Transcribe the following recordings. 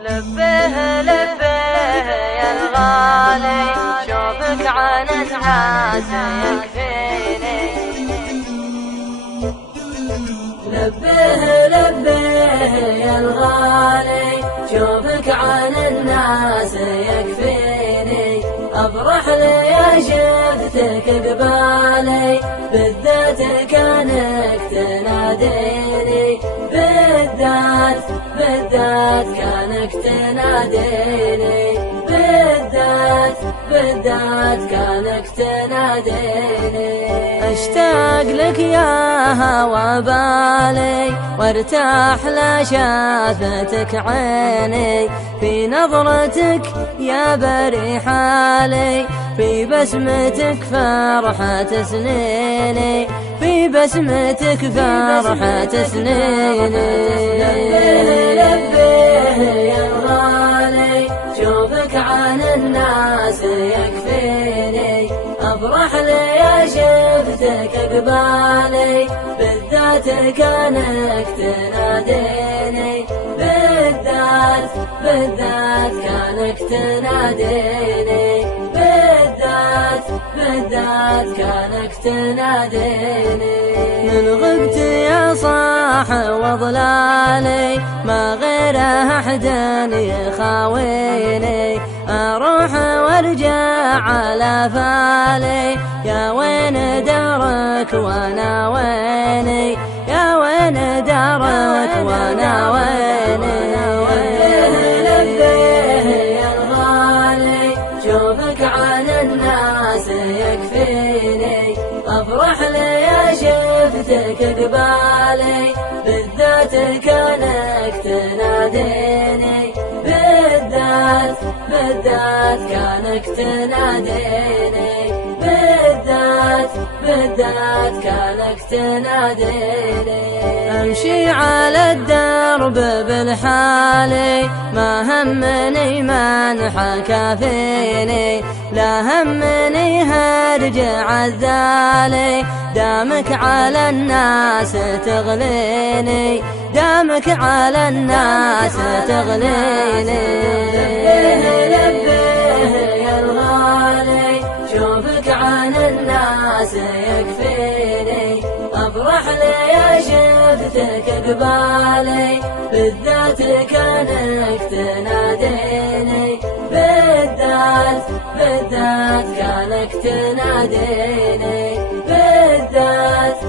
لبيه لبيه يا الغالي، شوفك عن الناس يكفيني. لبيه لبيه يا الغالي، شوفك عن الناس يكفيني. أفرح لي يا شفتك قبالي، بالذات كانك تناديني. بالذات كانك تناديني. بالذات كانك تناديني. اشتاق لك يا هوى بالي، وارتاح لشافتك عيني. في نظرتك يا بري حالي، في بسمتك فرحة سنيني. في بسمتك فرحة سنيني. لبيه يا الغالي، شوفك عن الناس يكفيني. أفرح لي يا شفتك قبالي، بالذات كانك تناديني. بالذات كانك تناديني. بالذات كانك تناديني. من غبت يا صاح وظلالي، ما غير أحد يخاويني. أروح وارجع على فالي، يا وين دارك وانا ويني. يا وين دارك وانا ويني. لبيه يا الغالي، شوفك عن الناس يكفيني. أفرح لي يا شفتك قبالي، بالذات كانك تناديني. بالذات كانك تناديني. بالذات كانك تناديني. أمشي على الدرب بالحالي، ما همني من حكى فيني. لا همني هرجع الذالي، دامك على الناس تغليني. دامك على الناس تغليني. لبيه يا الغالي، شوفك عن الناس يكفيني. أفرح لي يا شفتك قبالي، بالذات كانك تناديني. بالذات كانك تناديني. بالذات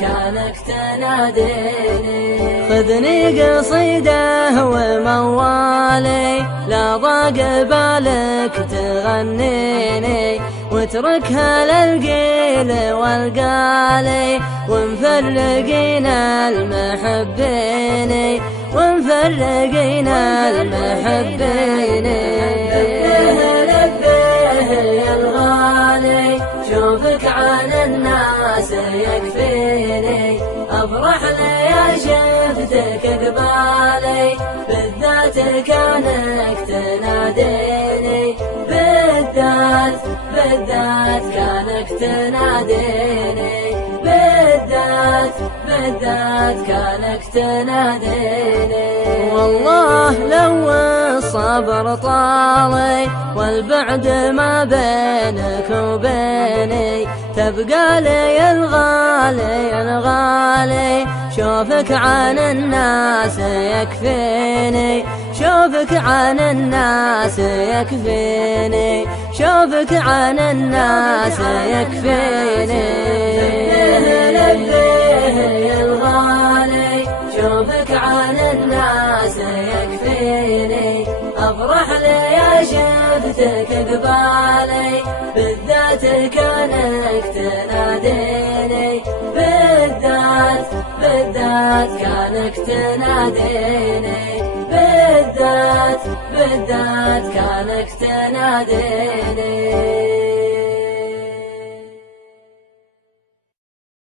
كانك تناديني. خذني قصيده وموالي، لا ضاق بالك تغنيني. واتركها للقيل والقالي، ومفرقين المحبين. ومفرقين المحبين. لبيه يا الغالي، شوفك عن الناس يكفيني. أفرح لي يا شفتك قبالي، بالذات كانك تناديني. بالذات كانك تناديني. بالذات كانك تناديني. والله لو الصبر طالي، والبعد ما بينك وبيني، تبقى لي الغالي الغالي. شوفك عن الناس يكفيني. شوفك عن الناس يكفيني. شوفك عن الناس يكفيني. لبيه يا الغالي، شوفك عن الناس يكفيني. أفرح لي يا شفتك قبالي، بالذات كانك تناديني. بالذات كانك تناديني. بالذات كانك تناديني.